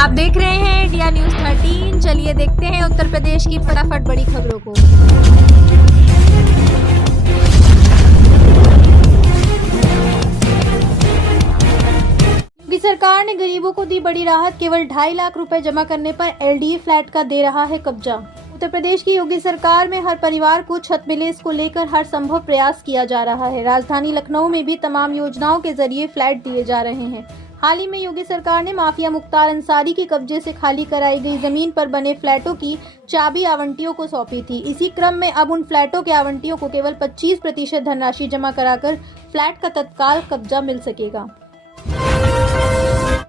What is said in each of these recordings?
आप देख रहे हैं इंडिया न्यूज 13। चलिए देखते हैं उत्तर प्रदेश की फटाफट बड़ी खबरों को। योगी सरकार ने गरीबों को दी बड़ी राहत। केवल 2.5 लाख रुपए जमा करने पर एलडीए फ्लैट का दे रहा है कब्जा। उत्तर प्रदेश की योगी सरकार में हर परिवार को छत मिले, इसको लेकर हर संभव प्रयास किया जा रहा है। राजधानी लखनऊ में भी तमाम योजनाओं के जरिए फ्लैट दिए जा रहे हैं। हाल ही में योगी सरकार ने माफिया मुख्तार अंसारी के कब्जे से खाली कराई गई जमीन पर बने फ्लैटों की चाबी आवंटियों को सौंपी थी। इसी क्रम में अब उन फ्लैटों के आवंटियों को केवल 25% धनराशि जमा कराकर फ्लैट का तत्काल कब्जा मिल सकेगा।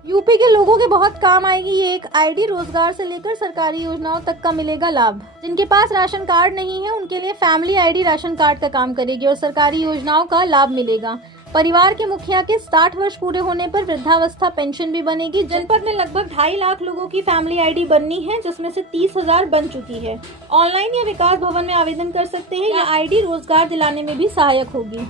यूपी के लोगों के बहुत काम आएगी ये एक आईडी। रोजगार से लेकर सरकारी योजनाओं तक का मिलेगा लाभ। जिनके पास राशन कार्ड नहीं है उनके लिए फैमिली आईडी राशन कार्ड का काम करेगी और सरकारी योजनाओं का लाभ मिलेगा। परिवार के मुखिया के 60 वर्ष पूरे होने पर वृद्धावस्था पेंशन भी बनेगी। जनपद में लगभग 2.5 लाख लोगों की फैमिली आईडी बननी है, जिसमें से 30,000 बन चुकी है। ऑनलाइन या विकास भवन में आवेदन कर सकते हैं। यह आईडी रोजगार दिलाने में भी सहायक होगी।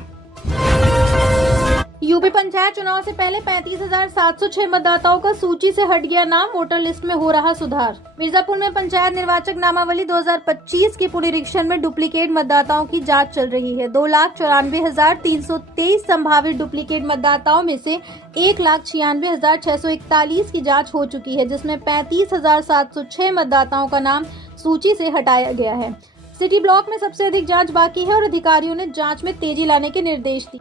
यूपी पंचायत चुनाव से पहले 35,706 मतदाताओं का सूची से हट गया नाम। वोटर लिस्ट में हो रहा सुधार। मिर्जापुर में पंचायत निर्वाचक नामावली 2025 के पुनरीक्षण में डुप्लीकेट मतदाताओं की जांच चल रही है। 2,94,323 संभावित डुप्लीकेट मतदाताओं में से 1,96,641 की जांच हो चुकी है, जिसमें 35,706 मतदाताओं का नाम सूची से हटाया गया है। सिटी ब्लॉक में सबसे अधिक जाँच बाकी है और अधिकारियों ने जाँच में तेजी लाने के निर्देश दिए।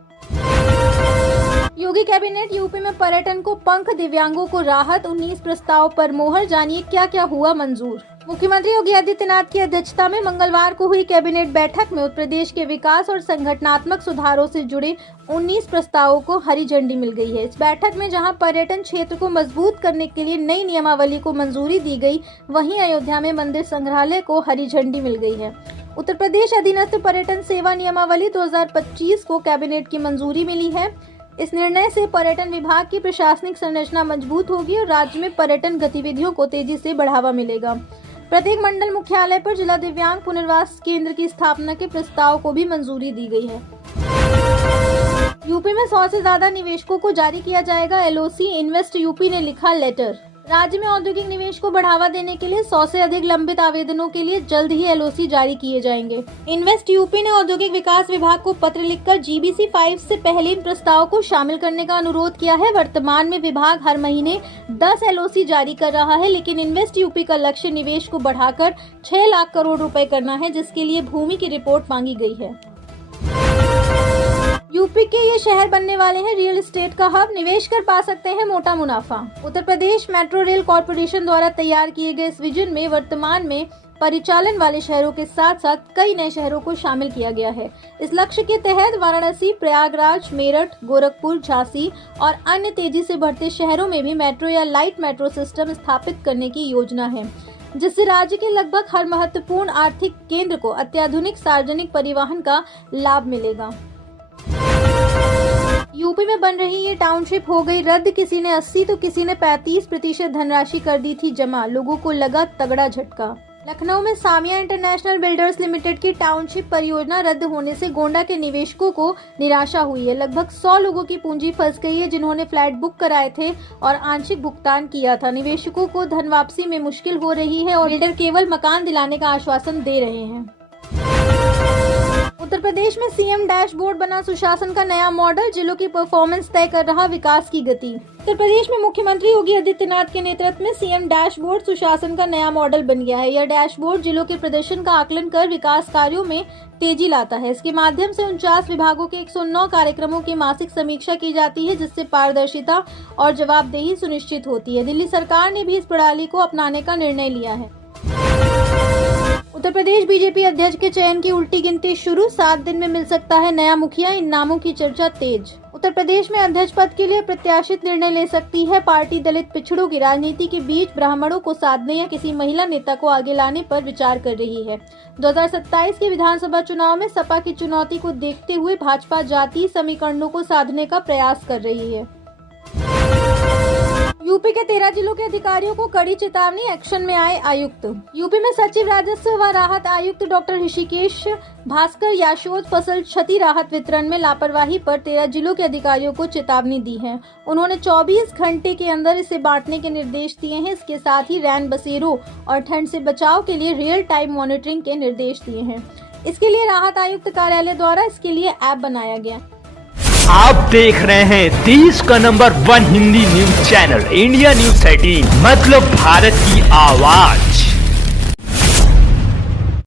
योगी कैबिनेट यूपी में पर्यटन को पंख, दिव्यांगों को राहत। 19 प्रस्ताव पर मोहर। जानिए क्या क्या हुआ मंजूर। मुख्यमंत्री योगी आदित्यनाथ की अध्यक्षता में मंगलवार को हुई कैबिनेट बैठक में उत्तर प्रदेश के विकास और संगठनात्मक सुधारों से जुड़े 19 प्रस्तावों को हरी झंडी मिल गई है। इस बैठक में जहां पर्यटन क्षेत्र को मजबूत करने के लिए नई नियमावली को मंजूरी दी गई, वहीं अयोध्या में मंदिर संग्रहालय को हरी झंडी मिल गई है। उत्तर प्रदेश अधीनस्थ पर्यटन सेवा नियमावली 2025 को कैबिनेट की मंजूरी मिली है। इस निर्णय से पर्यटन विभाग की प्रशासनिक संरचना मजबूत होगी और राज्य में पर्यटन गतिविधियों को तेजी से बढ़ावा मिलेगा। प्रत्येक मंडल मुख्यालय पर जिला दिव्यांग पुनर्वास केंद्र की स्थापना के प्रस्ताव को भी मंजूरी दी गई है। यूपी में 100 से ज्यादा निवेशकों को जारी किया जाएगा एलओसी। इन्वेस्ट यूपी ने लिखा लेटर। राज्य में औद्योगिक निवेश को बढ़ावा देने के लिए 100 से अधिक लंबित आवेदनों के लिए जल्द ही एलओसी जारी किए जाएंगे। इन्वेस्ट यूपी ने औद्योगिक विकास विभाग को पत्र लिखकर जीबीसी 5 से पहले इन प्रस्ताव को शामिल करने का अनुरोध किया है। वर्तमान में विभाग हर महीने 10 एलओसी जारी कर रहा है, लेकिन इन्वेस्ट यूपी का लक्ष्य निवेश को बढ़ाकर 6 लाख करोड़ रुपए करना है, जिसके लिए भूमि की रिपोर्ट मांगी गई है। यूपी के ये शहर बनने वाले हैं रियल एस्टेट का हब। निवेश कर पा सकते हैं मोटा मुनाफा। Uttar Pradesh metro rail corporation द्वारा तैयार किए गए इस विजन में वर्तमान में परिचालन वाले शहरों के साथ साथ कई नए शहरों को शामिल किया गया है। इस लक्ष्य के तहत वाराणसी, प्रयागराज, मेरठ, गोरखपुर, झांसी और अन्य तेजी से बढ़ते शहरों में भी मेट्रो या लाइट मेट्रो सिस्टम स्थापित करने की योजना है, जिससे राज्य के लगभग हर महत्वपूर्ण आर्थिक केंद्र को अत्याधुनिक सार्वजनिक परिवहन का लाभ मिलेगा। यूपी में बन रही ये टाउनशिप हो गई रद्द। किसी ने 80 तो किसी ने 35% धनराशि कर दी थी जमा। लोगों को लगा तगड़ा झटका। लखनऊ में सामिया इंटरनेशनल बिल्डर्स लिमिटेड की टाउनशिप परियोजना रद्द होने से गोंडा के निवेशकों को निराशा हुई है। लगभग 100 लोगों की पूंजी फंस गई है, जिन्होंने फ्लैट बुक कराए थे और आंशिक भुगतान किया था। निवेशकों को धन वापसी में मुश्किल हो रही है और बिल्डर केवल मकान दिलाने का आश्वासन दे रहे हैं। उत्तर प्रदेश में सीएम डैशबोर्ड बना सुशासन का नया मॉडल। जिलों की परफॉर्मेंस तय कर रहा विकास की गति। उत्तर प्रदेश में मुख्यमंत्री योगी आदित्यनाथ के नेतृत्व में सीएम डैशबोर्ड सुशासन का नया मॉडल बन गया है। यह डैशबोर्ड जिलों के प्रदर्शन का आकलन कर विकास कार्यों में तेजी लाता है। इसके माध्यम से 49 विभागों के 109 कार्यक्रमों की मासिक समीक्षा की जाती है, जिससे पारदर्शिता और जवाबदेही सुनिश्चित होती है। दिल्ली सरकार ने भी इस प्रणाली को अपनाने का निर्णय लिया है। उत्तर प्रदेश बीजेपी अध्यक्ष के चयन की उल्टी गिनती शुरू। 7 दिन में मिल सकता है नया मुखिया। इन नामों की चर्चा तेज। उत्तर प्रदेश में अध्यक्ष पद के लिए प्रत्याशित निर्णय ले सकती है पार्टी। दलित पिछड़ों की राजनीति के बीच ब्राह्मणों को साधने या किसी महिला नेता को आगे लाने पर विचार कर रही है। 2027 के विधानसभा चुनाव में सपा की चुनौती को देखते हुए भाजपा जातीय समीकरणों को साधने का प्रयास कर रही है। यूपी के 13 जिलों के अधिकारियों को कड़ी चेतावनी, एक्शन में आए आयुक्त। यूपी में सचिव राजस्व व राहत आयुक्त डॉक्टर ऋषिकेश भास्कर याशोद फसल क्षति राहत वितरण में लापरवाही पर 13 जिलों के अधिकारियों को चेतावनी दी है। उन्होंने 24 घंटे के अंदर इसे बांटने के निर्देश दिए हैं। इसके साथ ही रैन बसेरों और ठंड से बचाव के लिए रियल टाइम मॉनिटरिंग के निर्देश दिए हैं। इसके लिए राहत आयुक्त कार्यालय द्वारा इसके लिए ऐप बनाया गया। आप देख रहे हैं देश का number 1 Hindi news channel India news 13, मतलब भारत की आवाज।